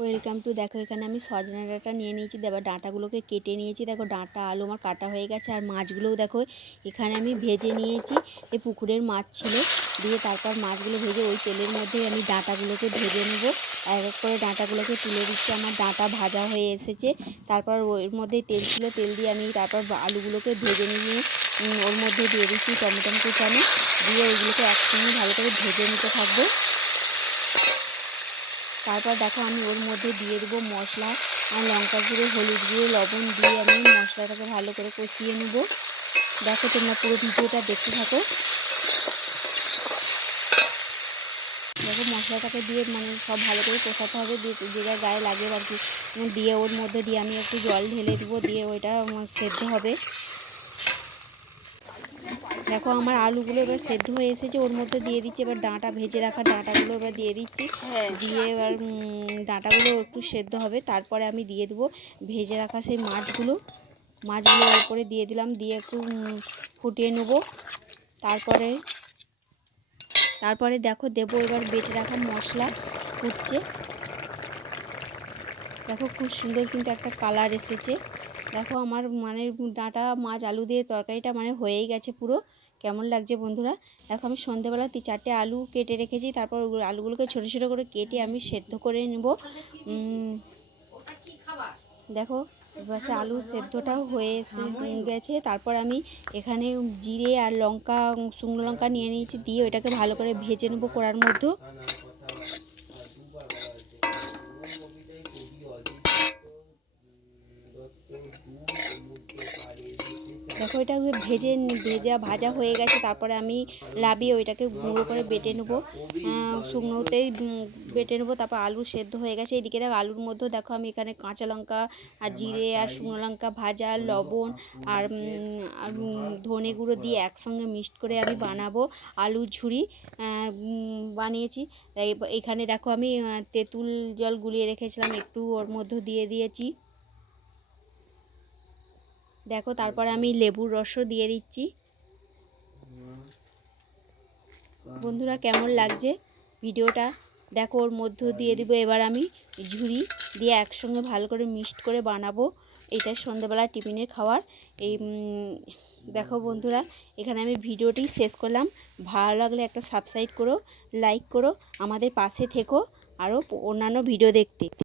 Welcome to দেখো, এখানে আমি সজনা ডাঁটা নিয়ে নিয়েছি। দেখো, ডাঁটাগুলোকে কেটে নিয়েছি। দেখো, ডাঁটা, আলু আমার কাটা হয়ে গেছে আর মাছগুলোও দেখো, এখানে আমি ভেজে নিয়েছি। এই পুকুরের মাছ ছিল, দিয়ে তারপর মাছগুলো ভেজে ওই তেলের মধ্যেই আমি ডাঁটাগুলোকে ভেজে নেব। এক এক করে ডাঁটাগুলোকে তুলে দিচ্ছি। আমার ডাঁটা ভাজা হয়ে এসেছে। তারপর ওর মধ্যেই তেল ছিল, তেল দিয়ে আমি তারপর আলুগুলোকে ভেজে নিয়ে ওর মধ্যে দিয়ে দিচ্ছি টমেটো কুচানো। দিয়ে ওইগুলোকে একসঙ্গে ভালো করে ভেজে নিতে থাকব। তারপর দেখো আমি ওর মধ্যে দিয়ে দেবো মশলা আর লঙ্কা গুঁড়ো, হলুদ গুঁড়ো, লবণ দিয়ে আমি মশলাটাকে ভালো করে কষিয়ে নেব। দেখো তোমরা পুরো ভিডিওটা দেখতে থাকো। দেখো মশলাটাকে দিয়ে মানে সব ভালো করে কষাতে হবে, দিয়ে যে যা গায়ে লাগে আর কি। দিয়ে ওর মধ্যে দিয়ে আমি একটু জল ঢেলে দেবো, দিয়ে ওইটা সেদ্ধ হবে। দেখো আমার আলুগুলো এবার সেদ্ধ হয়ে এসেছে ওর মধ্যে দিয়ে দিচ্ছি এবার ডাঁটা ভেজে রাখা ডাঁটাগুলো এবার দিয়ে দিচ্ছি। দিয়ে এবার ডাঁটাগুলো একটু সেদ্ধ হবে তারপরে আমি দিয়ে দেবো ভেজে রাখা সেই মাছগুলো। মাছগুলো ওর করে দিয়ে দিলাম দিয়ে একটু ফুটিয়ে নেব। তারপরে তারপরে দেখো দেবো এবার বেটে রাখা মশলা ফুটছে। দেখো খুব সুন্দর কিন্তু একটা কালার এসেছে। দেখো আমার মানে ডাঁটা, মাছ, আলু দিয়ে তরকারিটা মানে হয়েই গেছে পুরো। কেমন লাগছে বন্ধুরা? দেখো আমি সন্ধেবেলা তিন চারটে আলু কেটে রেখেছি, তারপর আলুগুলোকে ছোটো ছোটো করে কেটে আমি সেদ্ধ করে নেব। দেখো বাসে আলু সেদ্ধটাও হয়ে গেছে। তারপর আমি এখানে জিরে আর লঙ্কা, শুকনো লঙ্কা নিয়ে নিয়েছি, দিয়ে ওইটাকে ভালো করে ভেজে নেব কড়ার মধ্যে। দেখো এটা ভেজে ভেজা, ভাজা হয়ে গেছে। তারপরে আমি লাবিয়ে ওইটাকে গুঁড়ো করে বেটে নেব। শুকনোতেই বেটে নেব। তারপর আলু সেদ্ধ হয়ে গেছে। এদিকে দেখো, আলুর মধ্যেও দেখো, আমি এখানে কাঁচা লঙ্কা আর জিরে আর শুকনো লঙ্কা ভাজা, লবণ আর ধনে গুঁড়ো দিয়ে একসঙ্গে মিক্সড করে আমি বানাবো আলু ঝুড়ি। বানিয়েছি। এখানে দেখো, আমি তেঁতুল জল গুলিয়ে রেখেছিলাম। একটু ওর মধ্যে দিয়ে দিয়েছি। দেখো, তারপরে আমি লেবুর রসও দিয়ে দিচ্ছি। বন্ধুরা, কেমন লাগছে ভিডিওটা? দেখো, ওর মধ্য দিয়ে দিব এবার আমি ঝুড়ি দিয়ে একসঙ্গে ভালো করে মিক্সড করে বানাবো। এটা সন্ধ্যাবেলা টিফিনের খাওয়ার। এই দেখো বন্ধুরা, এখানে আমি ভিডিওটি শেষ করলাম। ভালো লাগলে একটা সাবস্ক্রাইব করো লাইক করো, আমাদের পাশে থেকো, আরও অন্যান্য ভিডিও দেখতে।